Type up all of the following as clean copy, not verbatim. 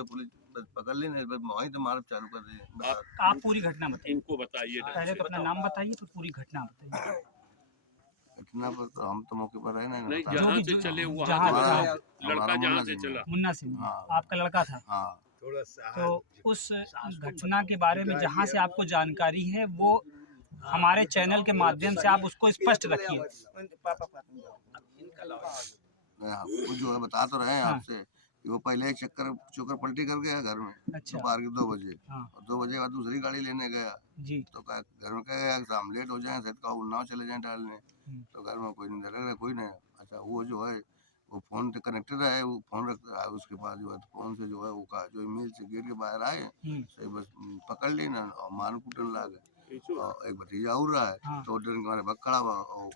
है पुलिस बस पकड़ ली नहीं, बस वहीं तो मार चालू कर दी। आप पूरी घटना बताइए, इनको बताइए पहले तो अपना नाम बताइए फिर पूरी घटना बताइए। इतना पर तो हम तो मौके पर रहे नहीं, नहीं, बता जो जहाँ भी से जो चले वहाँ जहाँ से हमारा बताओ, जहाँ लड़का हमारा जहाँ मुन्ना से सिंह चला। मुन्ना सिंह जी, हाँ। आपका लड़का था। हाँ तो उस घटना के बारे में जहाँ से आपको जानकारी है वो हमारे चैनल के माध्यम से आप उसको स्पष्ट रखिए। वो जो है बता तो रहे हैं हाँ। आपसे कि वो पहले एक चक्कर चोकर पलटी कर गया घर में अच्छा। दोपहर के 2 बजे, हाँ और 2 बजे बाद दूसरी गाड़ी लेने गया जी। तो घर में कह गया कि हम लेट हो जाए, शायद का उन्नाव चले जाए डालने, तो घर में कोई नहीं लग रहा, कोई नहीं। अच्छा वो जो है वो फोन से कनेक्टेड है, वो फोन रखता है उसके पास जो है, तो फोन से जो है वो का जो ईमेल से गेट के बाहर आए सही बस पकड़ ली ना और मार कूटने लगे, और एक भतीजा और रहा है हाँ। तो डर के मारे भग खड़ा हुआ और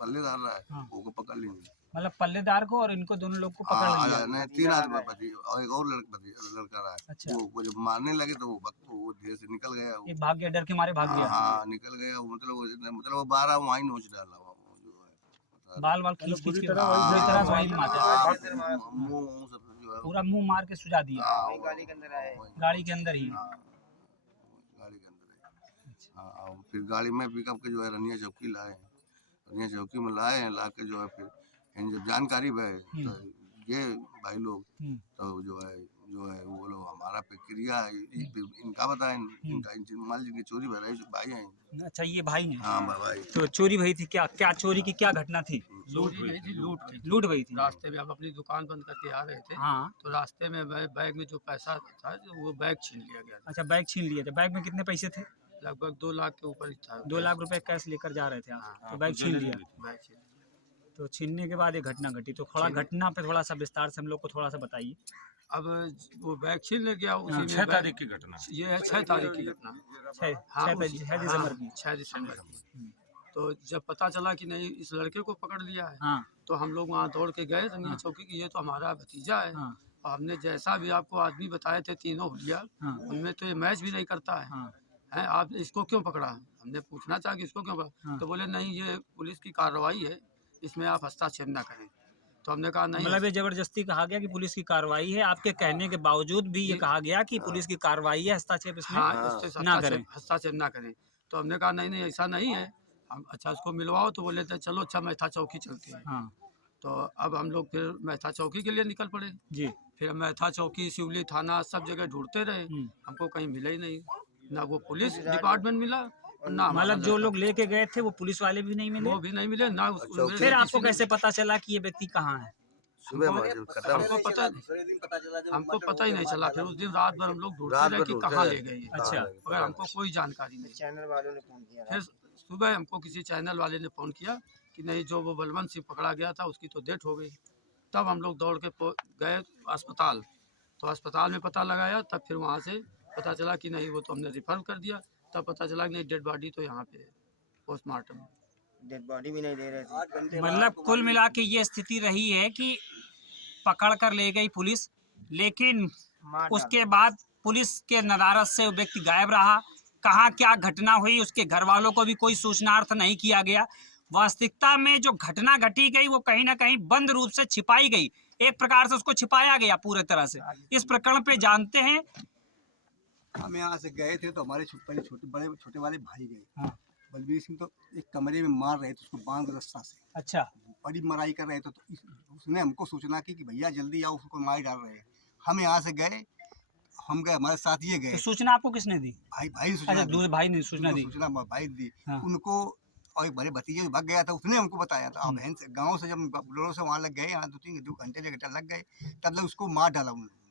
पल्लेदार रहा है हाँ। वो को पकड़ ली। मतलब पल्लेदार को और इनको दोनों लोग को पकड़ लिया। नहीं 3 आदमी और एक और लड़का रहा है। अच्छा। वो जब मारने लगे तो वो धीरे से निकल गया, ये भाग गया, डर के मारे भाग गया। हाँ निकल गया, मतलब वो 12 वहीं नोच डाला वो जो है बाल वाल खींच खींच के हाँ, बुरी तरह से वहीं मारते हैं। मुंह सब जो है पूरा मुंह मार के सुझा दिया गाड़ी के अंदर आए, गाड़ी के अंदर ही। गाड़ी के अंदर है। हाँ और फिर गाड़ी में पिकअप के जो है रनिया चौकी लाए, रनिया चौकी में लाए हैं, ला के जो है फिर जब जानकारी भय तो ये भाई लोग तो जो है वो लोग हमारा प्रक्रिया इनका बताएं, इनका मान लीजिए चोरी भाई हैं। अच्छा ये भाई ने। हाँ भाई। तो चोरी भई थी, क्या क्या चोरी की क्या घटना थी? चोरी नहीं थी, लूट थी। लूट भई थी। रास्ते में आप अपनी दुकान बंद करके आ रहे थे, हाँ। तो रास्ते में बैग में जो पैसा था वो बैग छीन लिया गया। अच्छा बैग छीन लिया था। बैग में कितने पैसे थे? लगभग 2 लाख के ऊपर ही था। 2 लाख रुपए कैश लेकर जा रहे थे आप, तो बैग छीन लिया। बैग छीन लिया। तो छीनने के बाद ये घटना घटी, तो थोड़ा घटना पे थोड़ा सा विस्तार से हम लोग को थोड़ा सा बताइए। अब वो बैग छीन ले गया उसी में। 6 तारीख की घटना, ये है 6 तारीख की घटना। 6 दिसंबर की। 6 दिसंबर की। तो जब पता चला कि नहीं इस लड़के को पकड़ लिया है, हाँ। तो हम लोग वहाँ दौड़ के गए रनिया चौकी की, ये तो हमारा भतीजा है। हाँ। और हमने जैसा भी आपको आदमी बताए थे तीनों हुलिया, हाँ। उनमें तो ये मैच भी नहीं करता है। हाँ। हैं आप इसको क्यों पकड़ा? हमने पूछना चाहा कि इसको क्यों पकड़ा? हाँ। तो बोले नहीं ये पुलिस की कार्रवाई है, इसमें आप हस्तक्षेप ना करें। तो हमने कहा नहीं। मतलब ये जबरदस्ती कहा गया कि पुलिस की कार्रवाई है, आपके कहने के बावजूद भी ये कहा गया कि पुलिस की कार्रवाई है, हस्तक्षेप इसमें ना करें। हस्तक्षेप ना करें। तो हमने कहा नहीं नहीं ऐसा नहीं है। हम अच्छा उसको मिलवाओ, तो बोले थे चलो अच्छा मेहता चौकी चलते हैं। हाँ। तो अब हम लोग फिर मेहता चौकी के लिए निकल पड़े जी। फिर मेहता चौकी, सिवली थाना, सब जगह ढूंढते रहे, हमको कहीं मिला ही नहीं। ना वो पुलिस डिपार्टमेंट मिला और ना मतलब जो लोग लेके गए थे वो पुलिस वाले भी नहीं मिले, वो भी नहीं मिले ना। फिर आपको कैसे पता चला कि ये व्यक्ति कहाँ है? हमको पता ही नहीं चला। फिर उस दिन रात भर हम लोग ढूंढते रहे कि कहाँ ले गए। अच्छा। मगर हमको कोई जानकारी नहीं। चैनल वालों ने फोन किया। फिर सुबह हमको किसी चैनल वाले ने फ़ोन किया कि नहीं जो वो बलवंत सिंह पकड़ा गया था उसकी तो डेथ हो गई। तब हम लोग दौड़ के गए अस्पताल, तो अस्पताल में पता लगाया, तब फिर वहाँ से पता चला कि नहीं वो तो हमने रिफ़र कर दिया। तब पता चला कि नहीं डेड बॉडी तो यहाँ पे है पोस्टमार्टम। डेड बॉडी भी नहीं दे रहे थे। मतलब कुल मिला के ये स्थिति रही है कि पकड़ कर ले गई पुलिस, लेकिन उसके बाद पुलिस के नदारत से वो व्यक्ति गायब रहा। कहाँ क्या घटना हुई उसके घर वालों को भी कोई सूचनार्थ नहीं किया गया। वास्तविकता में जो घटना घटी गई वो कहीं ना कहीं बंद रूप से छिपाई गई, एक प्रकार से उसको छिपाया गया पूरे तरह से। इस प्रकरण पे जानते हैं, हम यहाँ से गए थे तो हमारे छोटे वाले भाई गए। बलबीर सिंह तो एक कमरे में मार रहे थे उसको बांध रस्सा से। अच्छा। बड़ी मराई कर रहे थे, तो उसने हमको सूचना की कि भैया जल्दी आओ उसको मार डाल रहे हैं। हम यहाँ से गए, हम गए, हमारे साथ ये गए। तो सूचना आपको किसने दी? भाई ने सूचना दी। भाई ने सूचना दी। सूचना भाई दी उनको, और बड़े भतीजे भाग गया था उसने हमको बताया था। अब गाँव से जब बुलोरों से वहाँ लग गए, यहाँ 2 घंटे लग गए, तब लग उसको मार डाला उन्होंने।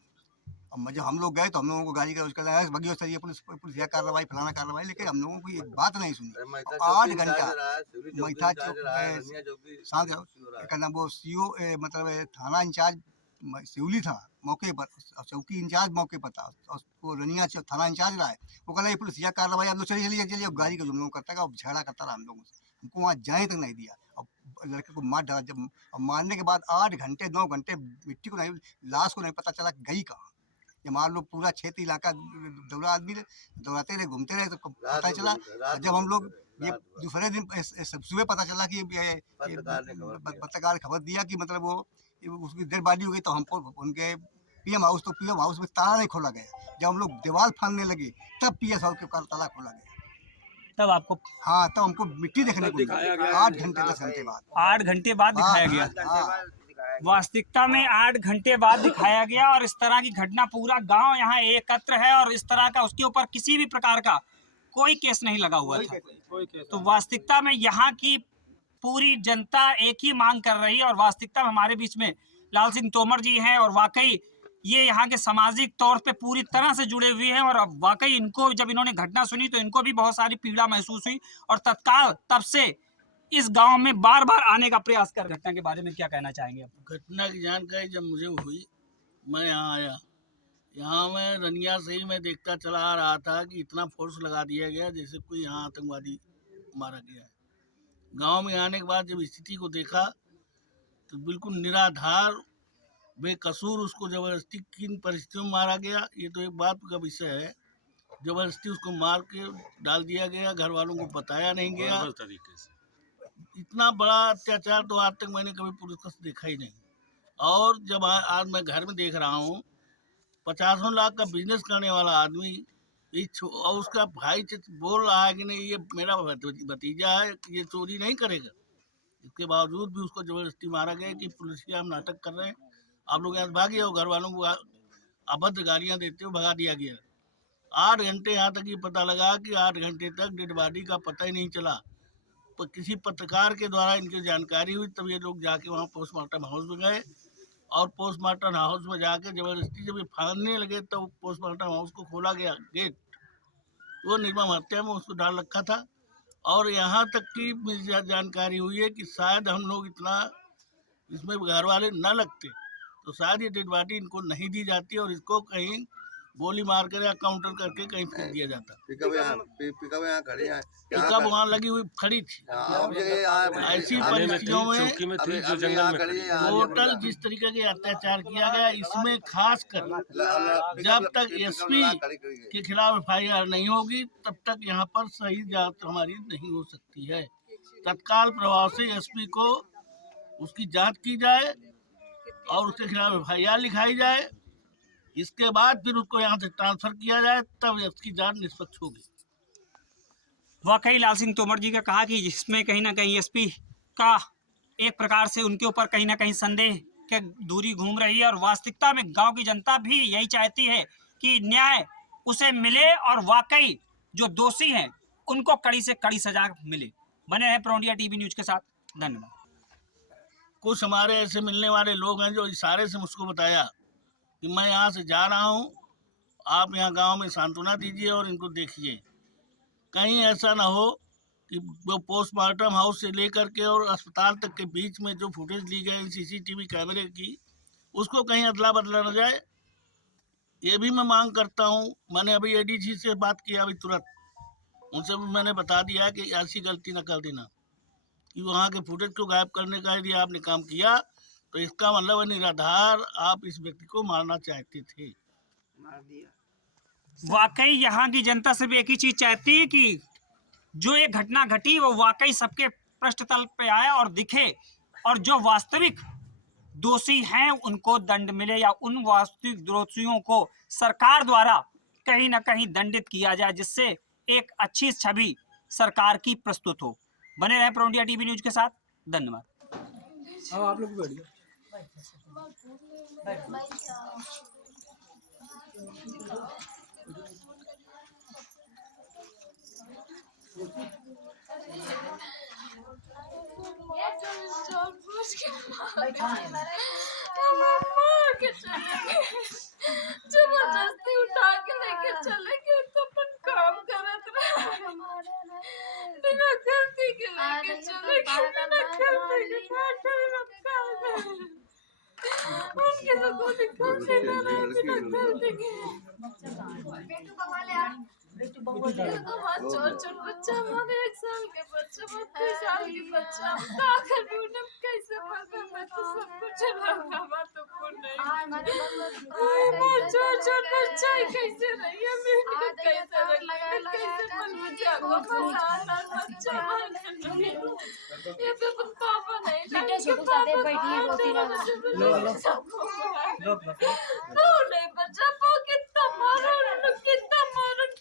अब जब हम लोग गए तो हम लोगों को गाड़ी का उसका लगा बगियो सर ये पुलिस यह कार्रवाई फलाना कार्रवाई, लेकिन हम लोगों को ये बात नहीं सुनी। 8 घंटा मैथा वो सीओ मतलब थाना इंचार्ज सिवली था मौके पर, चौकी इंचार्ज मौके पर था, वो रनिया थाना इंचार्ज रहा है। वो कहला ये पुलिस यह कार्रवाई आप लोग चलिए गाड़ी का जो लोग करता है झगड़ा करता रहा हम लोगों से, हमको वहाँ जाने तक नहीं दिया। अब लड़के को मार डाला। जब मारने के बाद 8 घंटे 9 घंटे मिट्टी को नहीं, लाश को नहीं पता चला गई कहाँ। ये मान लो पूरा क्षेत्र इलाका आदमी दौड़ाते रहे, घूमते रहे, तो पता चला। जब हम लोग ये दूसरे दिन सुबह पता चला कि पत्रकार खबर दिया कि मतलब वो उसकी डेड बॉडी हो गई, तो हमको उनके पीएम हाउस, तो पीएम हाउस में ताला नहीं खोला गया। जब हम लोग दीवार फाड़ने लगे तब पीएम हाउस के ताला खोला गया। तब आपको हाँ, तब हमको मिट्टी देखने को मिली 8 घंटे 10 घंटे बाद। 8 घंटे बाद दिखाया गया। हाँ, वास्तविकता में 8 घंटे बाद दिखाया गया और इस तरह की घटना, पूरा गांव यहाँ एकत्र है और इस तरह का उसके ऊपर किसी भी प्रकार का कोई केस नहीं लगा हुआ था। तो वास्तविकता में यहाँ की पूरी जनता एक ही मांग कर रही है और वास्तविकता में हमारे बीच में लाल सिंह तोमर जी हैं और वाकई ये यहाँ के सामाजिक तौर पे पूरी तरह से जुड़े हुए हैं और अब वाकई इनको जब इन्होंने घटना सुनी तो इनको भी बहुत सारी पीड़ा महसूस हुई और तत्काल तब से इस गांव में बार बार आने का प्रयास कर। घटना के बारे में क्या कहना चाहेंगे आप? घटना की जानकारी जब मुझे हुई, मैं यहाँ आया। यहाँ मैं रनिया से ही मैं देखता चला आ रहा था कि इतना फोर्स लगा दिया गया जैसे कोई यहाँ आतंकवादी मारा गया है। गांव में आने के बाद जब स्थिति को देखा तो बिल्कुल निराधार बेकसूर उसको जबरदस्ती किन परिस्थितियों में मारा गया, ये तो एक बात का विषय है। जबरदस्ती उसको मार के डाल दिया गया, घर वालों को बताया नहीं गया। तरीके से इतना बड़ा अत्याचार तो आज तक मैंने कभी पुलिस का देखा ही नहीं। और जब आज मैं घर में देख रहा हूँ 50 लाख का बिजनेस करने वाला आदमी और उसका भाई बोल रहा है कि नहीं ये मेरा भतीजा है, ये चोरी नहीं करेगा, इसके बावजूद भी उसको जबरदस्ती मारा गया कि पुलिसिया हम नाटक कर रहे हैं, आप लोग यहाँ से भागिए। और घर वालों को अभद्र गालियाँ देते हुए भगा दिया गया। 8 घंटे यहाँ तक ये पता लगा कि 8 घंटे तक डेड बॉडी का पता ही नहीं चला। तो किसी पत्रकार के द्वारा इनकी जानकारी हुई तब ये लोग जाके वहाँ पोस्टमार्टम हाउस में गए और पोस्टमार्टम हाउस में जाके जबरदस्ती जब ये फाड़ने लगे तब तो पोस्टमार्टम हाउस को खोला गया गेट, वो निर्मम हत्या में उसको डाल रखा था। और यहाँ तक की मुझे जानकारी हुई है कि शायद हम लोग इतना इसमें घर वाले न लगते तो शायद ये डेड बॉडी इनको नहीं दी जाती और इसको कहीं गोली मार कर या काउंटर करके कहीं फेंक दिया जाता। पिकअप यहाँ खड़ी है, पिकअप वहाँ लगी हुई खड़ी थी। ऐसी परिस्थितियों में टोटल जिस तरीके के अत्याचार किया गया, इसमें खास कर जब तक एसपी के खिलाफ FIR नहीं होगी तब तक यहाँ पर सही जांच हमारी नहीं हो सकती है। तत्काल प्रभाव से एसपी को उसकी जांच की जाए और उसके खिलाफ FIR लिखाई जाए, इसके बाद फिर उसको यहाँ से ट्रांसफर किया जाए, तब इसकी जांच निष्पक्ष होगी। वाकई लाल सिंह तोमर जी का कहा कि जिसमें कहीं ना कहीं एसपी का एक प्रकार से उनके ऊपर कहीं ना कहीं संदेह के दूरी घूम रही है और वास्तविकता में गांव की जनता भी यही चाहती है कि न्याय उसे मिले और वाकई जो दोषी हैं उनको कड़ी से कड़ी सजा मिले। बने हैं प्रौंडिया टीवी न्यूज के साथ, धन्यवाद। कुछ हमारे ऐसे मिलने वाले लोग हैं जो इशारे से मुझको बताया कि मैं यहाँ से जा रहा हूँ, आप यहाँ गांव में सांत्वना दीजिए और इनको देखिए, कहीं ऐसा ना हो कि वो पोस्टमार्टम हाउस से लेकर के और अस्पताल तक के बीच में जो फुटेज ली गई CCTV कैमरे की, उसको कहीं अदला बदला न जाए। ये भी मैं मांग करता हूँ। मैंने अभी ADG से बात किया अभी तुरंत, उनसे भी मैंने बता दिया कि ऐसी गलती न कर देना कि वहाँ के फुटेज को गायब करने का यदि आपने काम किया तो इसका मतलब है निराधार आप इस व्यक्ति को मारना चाहते थे। वाकई यहाँ की जनता से भी एक ही चीज चाहती है कि जो ये घटना घटी वो वाकई सबके पृष्ठतल पे आए और दिखे और जो वास्तविक दोषी हैं उनको दंड मिले या उन वास्तविक दोषियों को सरकार द्वारा कहीं ना कहीं दंडित किया जाए, जिससे एक अच्छी छवि सरकार की प्रस्तुत हो। बने रहे प्रौंडिया टीवी न्यूज के साथ, धन्यवाद। आप लोग बैठ जाओ। जबरदस्ती उठा के लेके चले गए तो अपन काम करत रहे, बिना गलती के लेके चले गए, बिना गलती के उनके तो गोली कौन से ना बिना गलती के तो बात छोट बच्चा, हमारे 1 साल के बच्चा, 32 साल के बच्चा, आखिर भी उन्हें कैसे पता, मैं तो सब कुछ रहा तो नहीं। छोट बच्चा है, कैसे रही है मेरी को, कैसे रही है, कैसे मन बच्चा को फसाना बच्चा ये पे पापा नहीं बेटे छोटू साथे बैठी है रोती लोग नहीं बच्चा को कितना मारो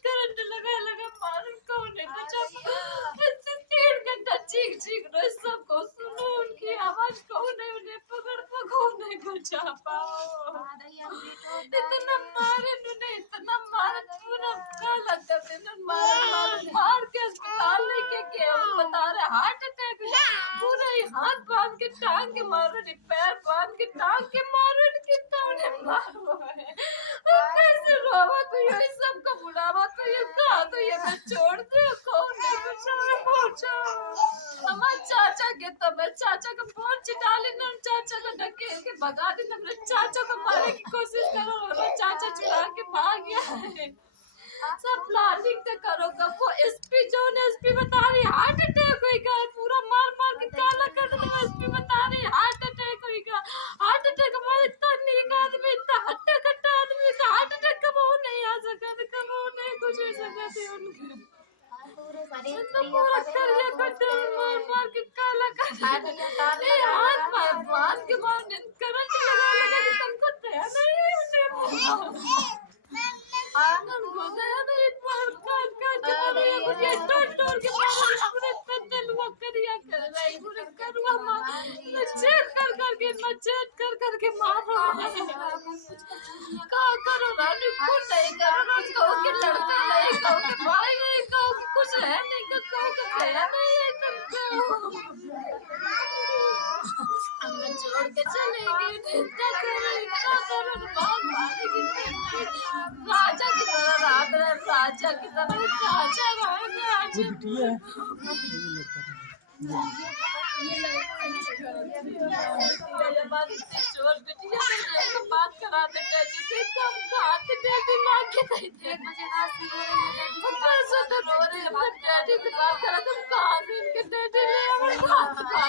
करंट लगा मारो कौन नहीं बच्चा 3 घंटा चीख रहे सबको सुनो उनकी आवाज कौन है उन्हें पकड़ कौन नहीं बचा पाओ इतना मारे पूरा काला कर देना मार के अस्पताल लेके गए बता रहे हार्ट अटैक पूरा ही हाथ बांध के टांग के मारो नहीं पैर बांध के टांग के मारो कितना उन्हें मारो है कैसे रोवा तो ये सबको बुलावा तो ये कहा तो ये मैं छोड़ दे कौन नहीं बचा हमारे चाचा के तब चाचा का फोन चिटा लेना चाचा को ढकेल के भगा देना अपने चाचा को मारने की कोशिश करो चाचा चुरा के भाग गया है सब प्लानिंग तो करो कब वो एसपी जो ने एसपी बता रही हार्ट अटैक होएगा पूरा मार के काला कर देना एसपी बता रही हार्ट अटैक होएगा हार्ट अटैक हमारे इतना नीक आदमी इतना हट्टा कट्टा आदमी का हार्ट अटैक कब वो नहीं आ सका था कब वो नहीं कुछ हो सका थे उनके पूरा करिया कट्टा मार के काला कर दिया हाथ बांध के मार करंट लगा के तुमको दया नहीं आंगन को दया नहीं पर ये टोट के मार पूरे बदल वो करिया कर रही पूरे करुआ मार चेक कर के मार रहा है का करो रानी को नहीं करो कहो कि लड़के नहीं कहो कि भाई नहीं कहो कि कुछ है नहीं कहो कि दया नहीं तुमको हम छोड़ के चले गए क्या करो बात मारेगी राजा की तरह राजा की तरह राजा रहेगा चोर बिटिया बात करा दे डैडी कम खाते डैडी लाके दे दे मुझे हंसी हो रही है डैडी परसों तो रो रहे हैं डैडी से बात करा तुम कहां से इनके डैडी ले हमारे बात कह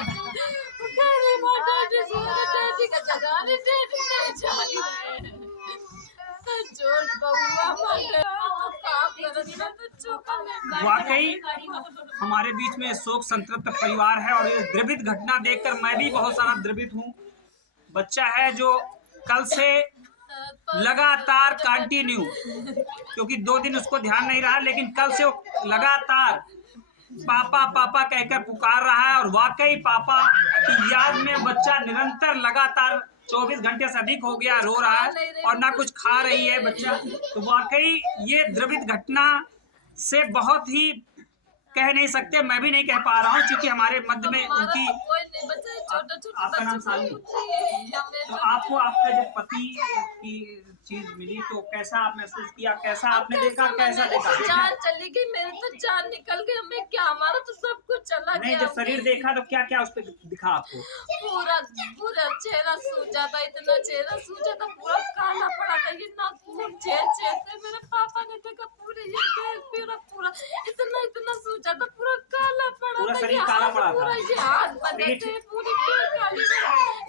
रही मां डैडी से डैडी का जगाने डैडी नहीं चाहिए चोर बहुआ वाकई हमारे बीच में शोक संतप्त परिवार है और ये द्रवित घटना देखकर मैं भी बहुत सारा द्रवित हूँ। बच्चा है जो कल से लगातार कंटिन्यू क्योंकि 2 दिन उसको ध्यान नहीं रहा लेकिन कल से वो लगातार पापा पापा कहकर पुकार रहा है और वाकई पापा की याद में बच्चा निरंतर लगातार 24 घंटे से अधिक हो गया रो रहा है और ना कुछ खा रही है बच्चा। तो वाकई ये द्रवित घटना से बहुत ही कह नहीं सकते, मैं भी नहीं कह पा रहा हूँ क्योंकि हमारे मध्य में उनकी आपका नाम सालू। तो आपको आपके जब पति की चीज मिली तो कैसा आप महसूस किया, कैसा आपने देखा, कैसा देखा? जान चली गई मेरी तो जान निकल गई हमें क्या हमारा तो सब कुछ चला गया। नहीं जब शरीर देखा तो क्या क्या उस पर दिखा आपको? पूरा चेहरा सूजा था, इतना चेहरा सूजा था, पूरा काला पड़ा था, ये नाखून छेद मेरे पापा ने देखा पूरे ये पूरा इतना सूजा था, पूरा काला पड़ा पूरा था, शरीर काला पड़ा था, पूरा ये हाथ बंधे थे, पूरी काली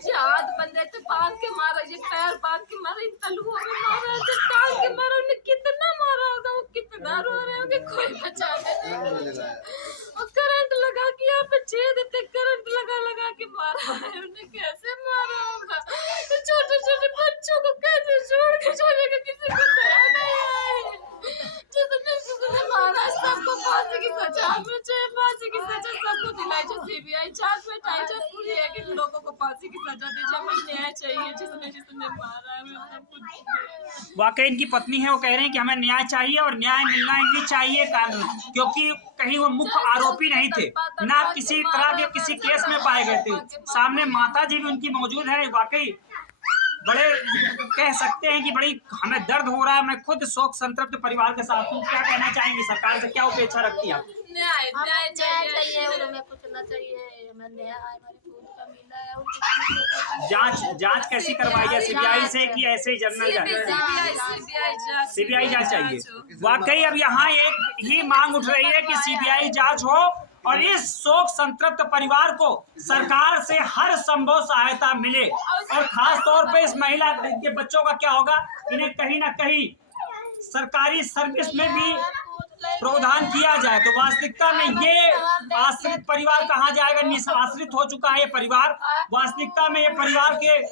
ये हाथ बंधे थे, बांध के मारा, ये पैर बांध के मारा, इन तलुओं में मारा, ऐसे टांग के मारा, उन्हें कितना मारा होगा, वो कितना रो रहे होंगे, कोई बचाने नहीं। और करंट लगा के यहाँ पे छेद थे, करंट लगा के मारा है, उन्हें कैसे मारा होगा? तो छोटे बच्चों को कैसे छोड़ के चलेगा, किसी को दया नहीं है। जिसने मारा सबको फांसी की सजा, मुझे फांसी की सजा सबको दिलाई, जो सीबीआई जांच में टाइम पूरी है कि लोगों को फांसी की सजा दी जाए, हमें न्याय चाहिए, जिसने मारा है हमें सब कुछ। वाकई इनकी पत्नी है, वो कह रहे हैं कि हमें न्याय चाहिए और न्याय मिलना ही चाहिए कानून, क्योंकि कहीं वो मुख्य आरोपी नहीं थे, ना किसी तरह के किसी केस में पाए गए थे। सामने माता जी भी उनकी मौजूद है। वाकई बड़े कह सकते हैं कि बड़ी हमें दर्द हो रहा है। मैं खुद शोक संतप्त परिवार के साथ हूँ। क्या कहना चाहेंगे, सरकार से क्या अपेक्षा रखती है आप? न्याय चाहिए, हमें कुछ ना चाहिए, हमें न्याय हमारी खून का मिला है। जांच कैसी करवाई जाए, सीबीआई से कि ऐसे ही जनरल सीबीआई जांच चाहिए? वाकई अब यहाँ एक ही मांग उठ रही है कि सीबीआई जांच हो और इस शोक संतप्त परिवार को सरकार से हर संभव सहायता मिले। और खास तौर पे इस महिला के बच्चों का क्या होगा, इन्हें कहीं ना कहीं सरकारी सर्विस में भी प्रावधान किया जाए। तो वास्तविकता में ये आश्रित परिवार कहाँ जाएगा, निराश्रित हो चुका है ये परिवार। वास्तविकता में ये परिवार के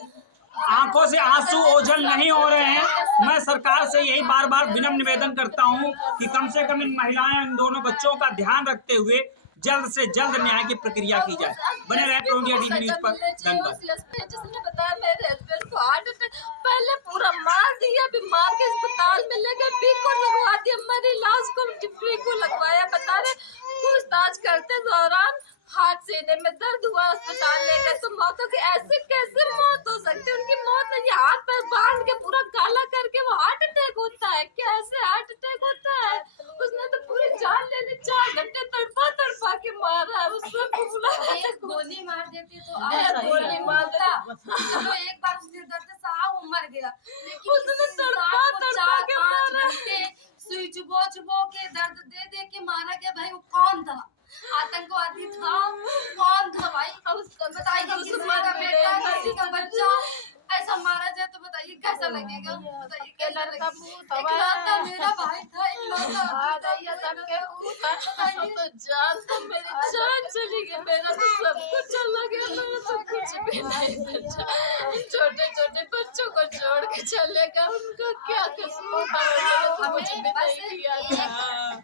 आंखों से आंसू ओझल नहीं हो रहे हैं। मैं सरकार से यही बार बार विनम्र निवेदन करता हूं कि कम से कम इन महिलाएं, इन दोनों बच्चों का ध्यान रखते हुए जल्द से जल्द न्याय की प्रक्रिया की जाए। बने रहे प्रो इंडिया टीवी न्यूज पर। धन्यवाद। जिसने बताया मेरे हस्बैंड को हार्ट अटैक, पहले पूरा मार दिया, फिर मार के अस्पताल में ले गए, पीको लगवा दिया, मेरी लाश को पीको लगवाया। बता रहे पूछताछ करते दौरान हाथ सीने में दर्द हुआ, अस्पताल ले गए तो मौतों की ऐसे कैसे मौत हो सकती है? उनकी मौत नहीं, हाथ पैर बांध के पूरा काला करके वो हार्ट अटैक होता है। कैसे हार्ट अटैक होता है? उसने तो पूरी जान ले ली, 4 घंटे तड़पा तड़पा के मारा है उसको। गोली मार देती तो गोली मारता, चलो एक बार उसने दर्द सहा, वो मर गया, लेकिन उसने इस तड़पा इंसान को तड़पा के 4-5 मारा। घंटे सुई चुबो चुबो के दर्द दे दे के मारा गया। भाई वो कौन था? आतंकवादी था? कौन था भाई? बताइए, किसी का बेटा, किसी का बच्चा ऐसा मारा जाए तो बताइए कैसा लगेगा? बताइए कैसा लगेगा? इकलौता मेरा भाई था, इकलौता। तो जान तो मेरी जान चली गई, मेरा तो सब कुछ चला गया, मेरा तो कुछ भी नहीं बचा। छोटे छोटे बच्चों को छोड़ के चले गए, उनका क्या कसूर था? मैंने तो कुछ भी नहीं किया था।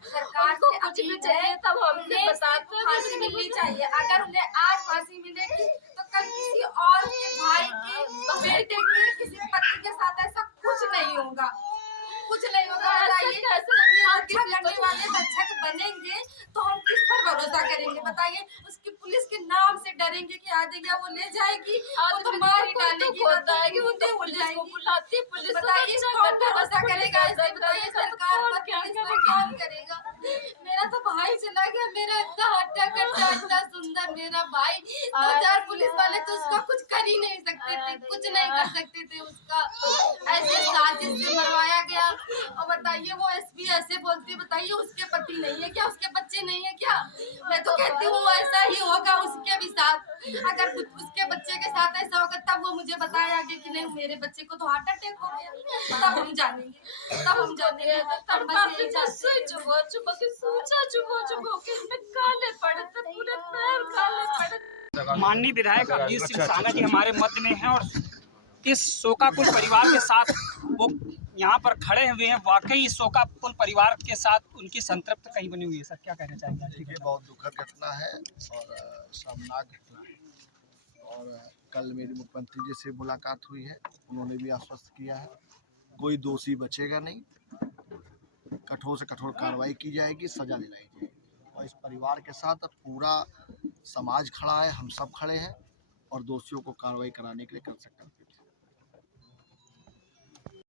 सरकार को से कुछ भी अपील चाहिए है, तब हमने उन्हें बताते हैं, फांसी मिलनी चाहिए। अगर उन्हें आज फांसी मिलेगी तो कल किसी और के भाई के, बेटे के, किसी पति के साथ ऐसा कुछ नहीं होगा, कुछ नहीं होगा। बताइए, अच्छा करने वाले रक्षक बनेंगे तो हम किस पर भरोसा करेंगे? बताइए, उसकी पुलिस के नाम से डरेंगे कि आ जाएगी वो ले जाएगी, वो तो मार ही डालेगी, होता है कि वो तो उड़ पुलिस को जाएगी। बुलाती, पुलिस को बताइए अच्छा कौन करता है, भरोसा पुलिस करेगा? ऐसा ऐसे बताइए, करेगा तो सरकार कौन पर, क्या पुलिस पर करेगा? कौन करेगा? मेरा तो भाई चला गया, मेरा इतना हट्टा कट्टा, इतना सुंदर मेरा भाई। 2-4 पुलिस वाले तो उसका कुछ कर ही नहीं सकते थे, कुछ नहीं कर सकते थे उसका। ऐसे साजिश से मरवाया गया। और बताइए वो एसपी ऐसे बोलती है, बताइए उसके पति नहीं है क्या? उसके बच्चे नहीं है क्या? मैं तो कहती हूँ ऐसा ही होगा उसके भी साथ। अगर उसके बच्चे के साथ ऐसा होगा तब वो मुझे बताए आगे कि नहीं मेरे बच्चे को तो हार्ट अटैक हो गया, तब हम जानेंगे, तब हम जानेंगे। हम बस यही चाहते हैं। चुबो चुबो के सूचा, चुबो चुबो के इसमें काले पड़े थे, पूरे पैर काले पड़े। माननीय विधायक अभिजीत सिंह साना जी हमारे मध्य में हैं और इस शोकाकुल परिवार के साथ वो यहाँ पर खड़े हुए हैं। वाकई इस शोकाकुल परिवार के साथ उनकी संतृप्त कहीं बनी हुई है। सर क्या कहना चाहेंगे? ये बहुत दुखद घटना है और शर्मनाक घटना है। और कल मेरी मुख्यमंत्री जी से मुलाकात हुई है, उन्होंने भी आश्वस्त किया है कोई दोषी बचेगा नहीं, कठोर से कठोर कार्रवाई की जाएगी, सजा दिलाई जाएगी। और इस परिवार के साथ पूरा समाज खड़ा है, हम सब खड़े हैं और दोषियों को कार्रवाई कराने के लिए कर सकते हैं।